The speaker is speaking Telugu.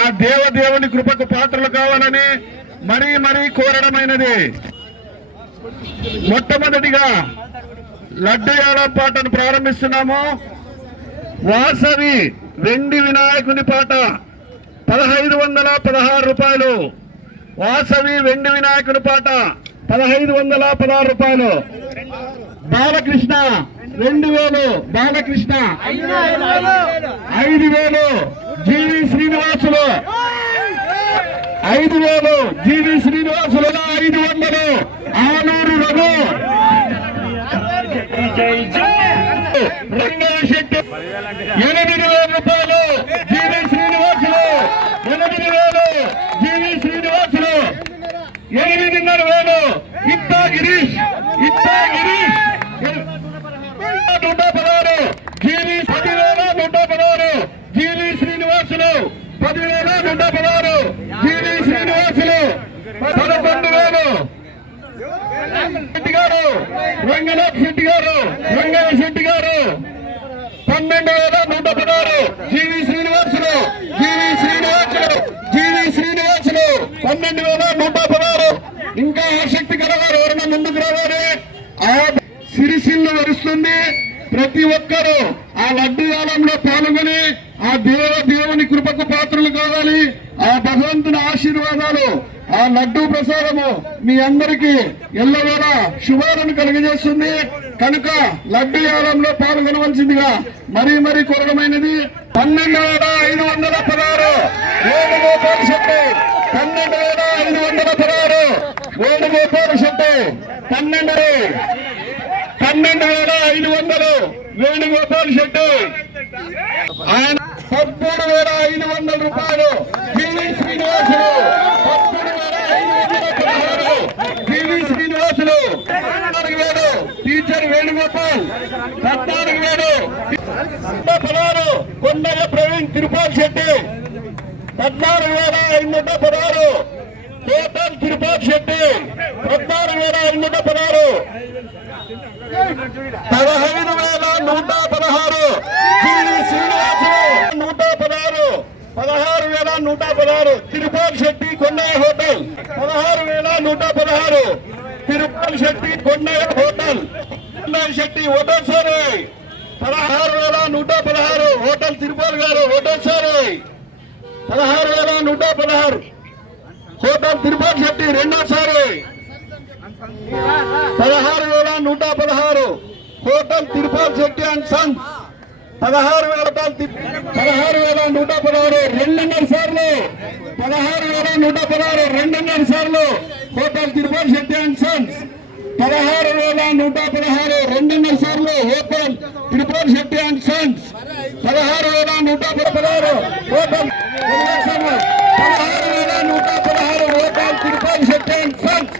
ఆ దేవుని కృపకు పాత్రలు కావాలని మరీ కోరడమైనది. మొట్టమొదటిగా లడ్డు యాలం పాటను ప్రారంభిస్తున్నాము. వాసవి వెండి వినాయకుని పాట 1516 రూపాయలు. వాసవి వెండి వినాయకుని పాట 1516 రూపాయలు. బాలకృష్ణ 2000. బాలకృష్ణ 5000. జీవి శ్రీనివాసులు 5000. జీవి శ్రీనివాసులు 500. ఆలూరు రఘు రంగయ్య శెట్టి 8000 రూపాయలు. జీవి శ్రీనివాసులు 8000. జీవి శ్రీనివాసులు 8,500. ఇత్తా గిరీష్ 116. జీవి 10,116. జీవి శ్రీనివాసులు 10,116. జీవి శ్రీనివాసులు 11,000. శెట్టి గారు రంగనాథ్ శెట్టి గారు రంగయ్య శెట్టి గారు 12,116. జీవి శ్రీనివాసులు 12,116. ఇంకా ఆసక్తి కలవారు ఎవరైనా ముందుకు రావాలి. ఆ సిరిసిల్లు వరుస్తుంది. ప్రతి ఒక్కరూ ఆ లడ్డు యాలంలో పాల్గొని ఆ దేవుని కృపకు పాత్రలు కావాలి. ఆ భగవంతుని ఆశీర్వాదాలు, ఆ లడ్డు ప్రసాదము మీ అందరికీ ఎల్లవేళ శుభాలను కలిగజేస్తుంది. కనుక లడ్డు యాలంలో పాల్గొనవలసిందిగా మరీ కోరడమైనది. 12,516. వేణుగోపాల్ శెట్టి 12,516. వేణుగోపాల్ శెట్టి 12,500. వేణుగోపాల్ శెట్టి ఆయన 13,500 రూపాయలు. జీవి శ్రీనివాసులు 13,516. జీవి శ్రీనివాసులు 14,000. టీచర్ వేణుగోపాల్ 14,000. 16. కొండల ప్రవీణ్ తిరుపాల్ శెట్టి 14,516. టోటల్ తిరుపాల్ శెట్టి 14,516. 15,116. జీవి శ్రీనివాసులు 116. 16,116. తిరుపాల్ శెట్టి కొండయ్య హోటల్ 16,116. తిరుపాల్ శెట్టి కొండయ్య హోటల్. కొండయ్య శెట్టి ఒకటోసారి 16,116. హోటల్ తిరుపాల్ గారు ఒకటోసారి 16,116. హోటల్ తిరుపాల్ శెట్టి రెండోసారి 16,116. Hotel Tirupal Shetty and Sons 16,116. రెండున్నర సార్లు 16,116. రెండున్నర సార్లు hotel Tirupal Shetty and Sons 16,116. రెండున్నర సార్లు hotel Tirupal Shetty and Sons 16,116. Hotel 16,116. Hotel Tirupal Shetty and Sons.